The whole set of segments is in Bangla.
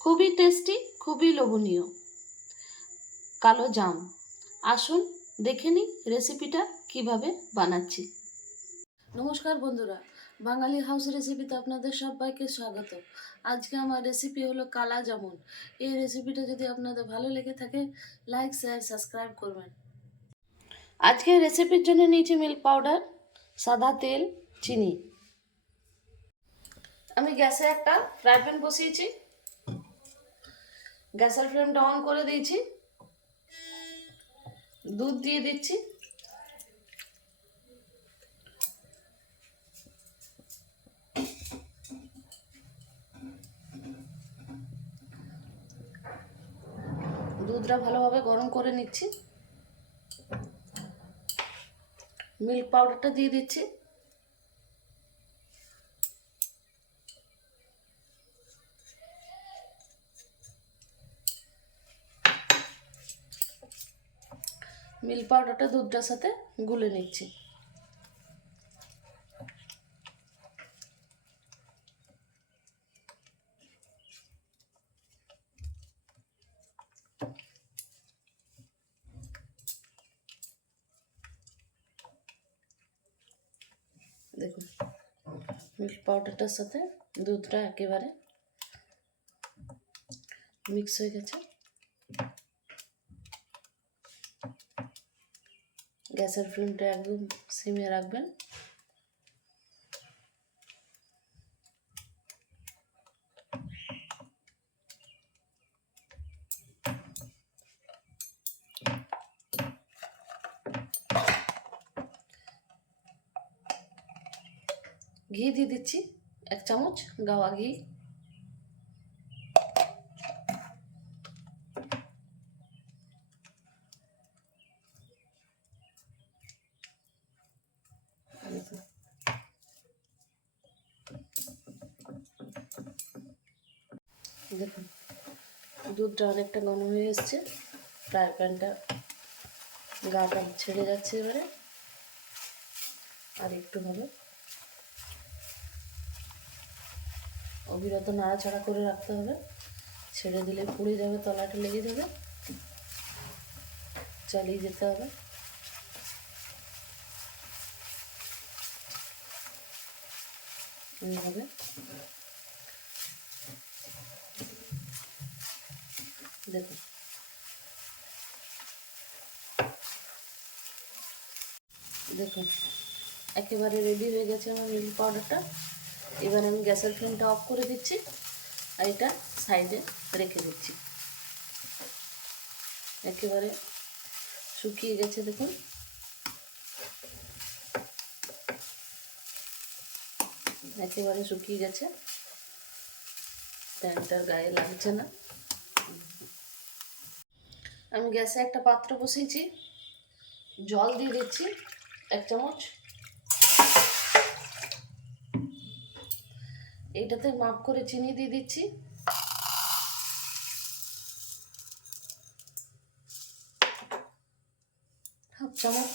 খুবই টেস্টি খুবই লোভনীয়। কালো জাম। আসুন দেখে নিই রেসিপিটা কীভাবে বানাচ্ছি। নমস্কার বন্ধুরা বাঙালি হাউস রেসিপিতে আপনাদের সবাইকে স্বাগত। আজকে আমার রেসিপি হলো কালা জামুন। এই রেসিপিটা যদি আপনাদের ভালো লেগে থাকে লাইক শেয়ার সাবস্ক্রাইব করবেন। আজকে রেসিপির জন্য নিয়েছি মিল্ক পাউডার সাদা তেল চিনি। আমি গ্যাসে একটা ফ্রাই প্যান বসিয়েছি। গ্যাসের ফ্লেমটা অন করে দিয়েছি। দুধ দিয়ে দিচ্ছি। দুধটা ভালোভাবে গরম করে নিচ্ছি। মিল্ক পাউডারটা দিয়ে দিচ্ছি। মিল্ক পাউডারটা দুধটার সাথে গুলে নিচ্ছি। দেখুন, মিল্ক পাউডারটার সাথে দুধটা একেবারে মিক্স হয়ে গেছে। গ্যাসের ফ্লেমটা একদম সিমে রাখবেন। ঘি দিয়ে দিচ্ছি এক চামচ গাওয়া ঘি। দেখুন, দুধটা অনেকটা ঘন হয়ে এসছে। ফ্রাই প্যানটা গাটা ছেড়ে যাচ্ছে এবারে। আর একটু হবে অবিরত নাড়াচাড়া করে রাখতে হবে। ছেড়ে দিলে পুড়ে যাবে, তলাটা লেগে যাবে। চালিয়ে যেতে হবে। এইভাবে দেখুন। দেখুন, একেবারে রেডি হয়ে গেছে আমার মিল্ক পাউডারটা এবার আমি গ্যাসের ফ্লেমটা অফ করে দিচ্ছি আর এটা সাইডে রেখে দিচ্ছি। একেবারে শুকিয়ে গেছে, দেখুন। একেবারে শুকিয়ে গেছে। প্যানটার গায়ে লাগছে না। আমি গ্যাসে একটা পাত্র বসিয়েছি। জল দিয়ে দিচ্ছি, এক চামচ। এইটাতে মাপ করে চিনি দিয়ে দিচ্ছি। হাফ চামচ।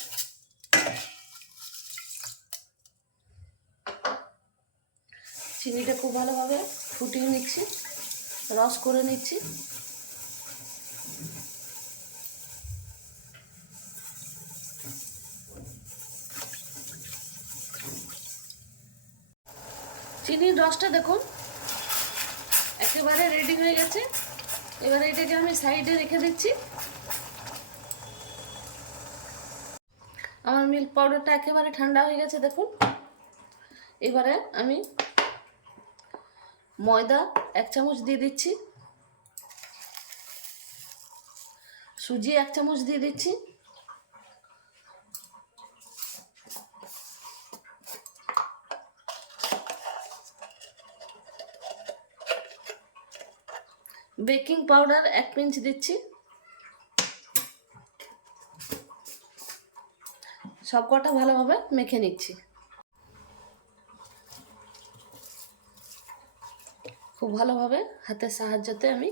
চিনিটা খুব ভালোভাবে ফুটিয়ে নিচ্ছি, রস করে নিচ্ছি। রসটা দেখুন। একেবারে রেডি হয়ে গেছে। এবারে এটাকে আমি সাইডে রেখে দিচ্ছি। আমার মিল্ক পাউডারটা একেবারে ঠান্ডা হয়ে গেছে, দেখুন। এবারে আমি ময়দা এক চামচ দিয়ে দিচ্ছি। সুজি এক চামচ দিয়ে দিচ্ছি। বেকিং পাউডার এক পিঞ্চ দিচ্ছি। সব কটা ভালোভাবে মেখে নিচ্ছি। খুব ভালোভাবে হাতের সাহায্যতে আমি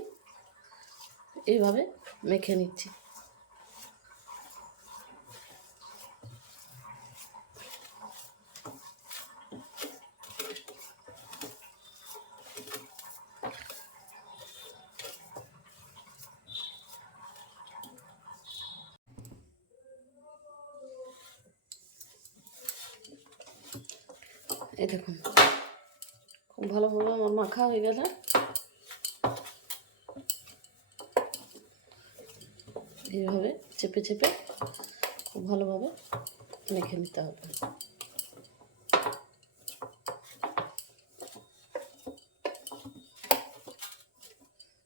এইভাবে মেখে নিচ্ছি। এই দেখুন, খুব ভালোভাবে আমার মাখা হয়ে গেলে এইভাবে চেপে চেপে খুব ভালোভাবে মেখে নিতে হবে।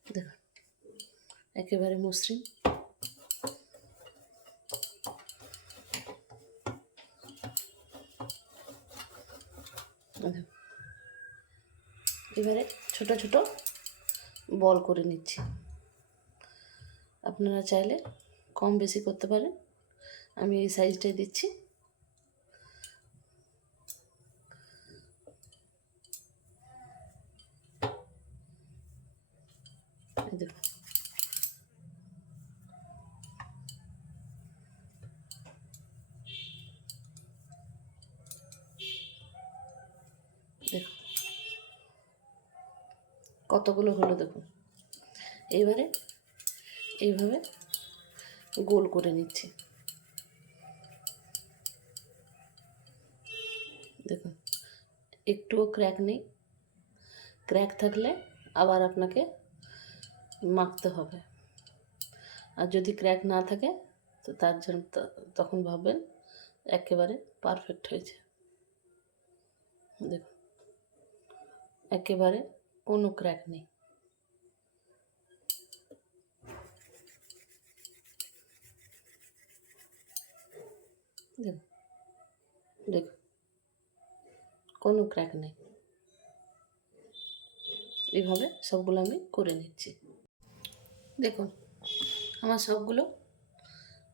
দেখুন, একেবারে মসৃণ। এবারে ছোট ছোট বল করে নিচ্ছি। আপনারা চাইলে কম বেশি করতে পারেন। আমি এই সাইজটাই দিচ্ছি এই দেখুন দেখুন কতগুলো হলো দেখুন। এইবারে এইভাবে গোল করে নিচ্ছি। দেখুন, একটুও ক্র্যাক নেই। ক্র্যাক থাকলে আবার আপনাকে মাখতে হবে। আর যদি ক্র্যাক না থাকে, তো তার জন্য তখন ভাববেন একেবারে পারফেক্ট হয়েছে। দেখুন, একেবারে ক্র্যাক নেই। দেখুন দেখুন কোনো ক্র্যাক নেই। এইভাবে সবগুলো আমি করে নিচ্ছি। দেখুন, আমার সবগুলো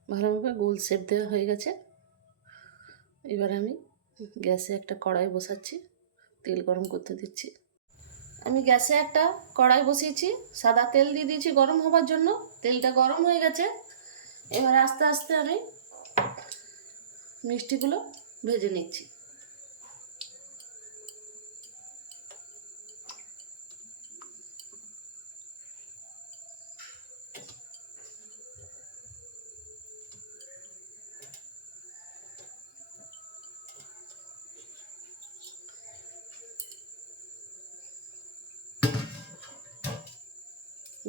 ভালোভাবে গোল শেপ দেওয়া হয়ে গেছে। এবার আমি গ্যাসে একটা কড়াই বসাচ্ছি, তেল গরম করতে দিচ্ছি। আমি গ্যাসে একটা কড়াই বসিয়েছি, সাদা তেল দিয়ে দিয়েছি গরম হবার জন্য, তেলটা গরম হয়ে গেছে। এবার আস্তে আস্তে আমি মিষ্টিগুলো ভেজে নিচ্ছি।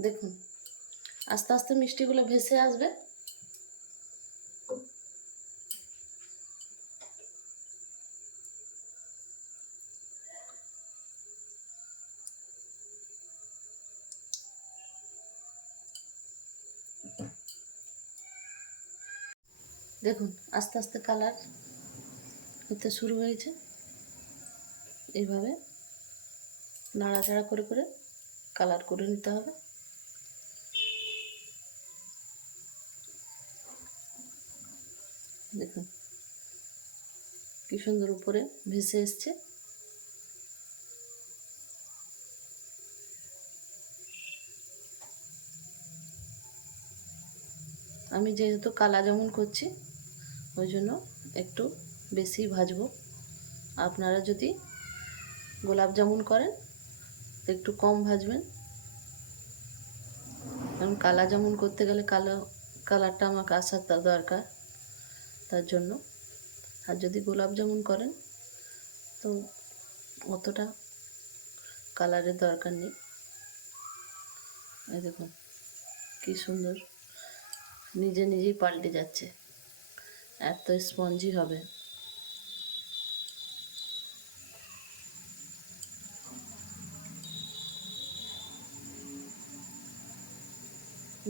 দেখুন, আস্তে আস্তে মিষ্টিগুলো ভেসে আসবে। দেখুন, আস্তে আস্তে কালার হতে শুরু হয়েছে। এইভাবে নাড়াচাড়া করে করে কালার করে নিতে হবে দেখুন কি সুন্দর উপরে ভেসে এসছে। আমি যেহেতু কালা জামুন করছি, ওই জন্য একটু বেশি ভাজব। আপনারা যদি গোলাপ জামুন করেন, একটু কম ভাজবেন। কারণ কালা জামুন করতে গেলে কালো, কালারটা আমাকে আসার দরকার। তার জন্য আর যদি গোলাপ জামুন করেন, তো অতটা কালারের দরকার নেই। এই দেখুন, কি সুন্দর, নিজে নিজেই পাল্টে যাচ্ছে, এত স্পঞ্জি হবে।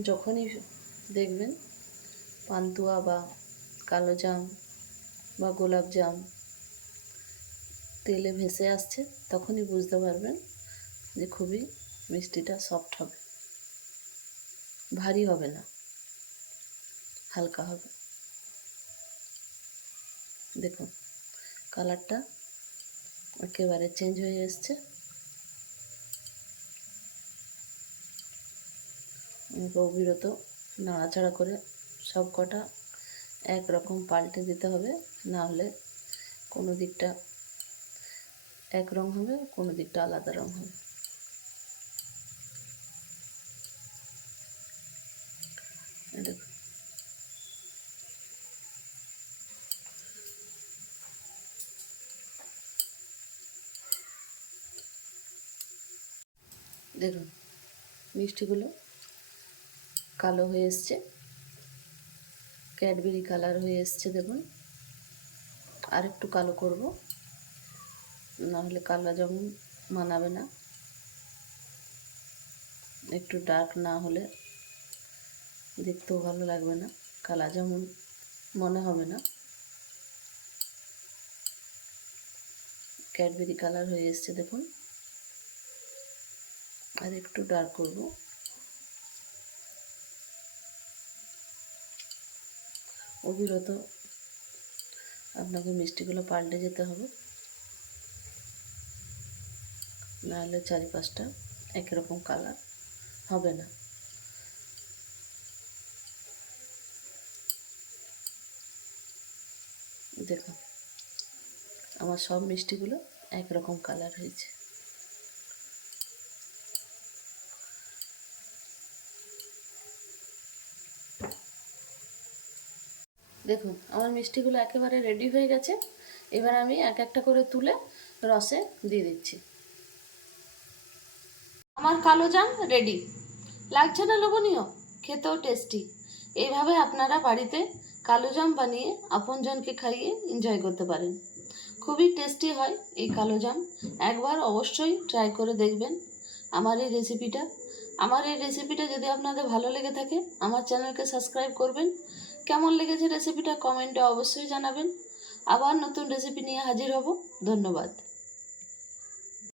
যখনই দেখবেন, পান্তুয়া বা কালো জাম বা গোলাপ জাম। তেলে ভেসে আসছে, তখনই বুঝতে পারবেন যে খুবই মিষ্টিটা সফট হবে। ভারী হবে না, হালকা হবে। দেখুন, কালারটা একেবারে চেঞ্জ হয়ে এসছে। অবিরত নাড়াচাড়া করে সব কটা একরকম পাল্টে দিতে হবে না হলে কোনো দিকটা এক রং হবে, কোনো দিকটা আলাদা রং হবে। দেখুন দেখুন, মিষ্টিগুলো কালো হয়ে এসছে। ক্যাডবেরি কালার হয়ে এসছে, দেখুন। আর একটু কালো করব, নাহলে কালো যেমন মানাবে না। একটু ডার্ক না হলে দেখতেও ভালো লাগবে না কালা যেমন মনে হবে না। ক্যাডবেরি কালার হয়ে এসছে, দেখুন। আর একটু ডার্ক করব। অবিরত আপনাকে মিষ্টিগুলো পাল্টে যেতে হবে। নাহলে চারিপাশটা একই রকম কালার হবে না। দেখুন, আমার সব মিষ্টিগুলো একরকম কালার হয়েছে। দেখুন, আমার মিষ্টিগুলো একেবারে রেডি হয়ে গেছে। এবার আমি এক একটা করে তুলে রসে দিয়ে দিচ্ছি। আমার কালো জাম রেডি লাগছে না লোভনীয়? খেতেও টেস্টি এইভাবে আপনারা বাড়িতে কালো জাম বানিয়ে আপনজনকে খাইয়ে এনজয় করতে পারেন। খুবই টেস্টি হয় এই কালো জাম। একবার অবশ্যই ট্রাই করে দেখবেন আমার এই রেসিপিটা আমার এই রেসিপিটা যদি আপনাদের ভালো লেগে থাকে, আমার চ্যানেলকে সাবস্ক্রাইব করবেন। কেমন লেগেছে রেসিপিটা কমেন্টে অবশ্যই জানাবেন। আবার নতুন রেসিপি নিয়ে হাজির হব। ধন্যবাদ।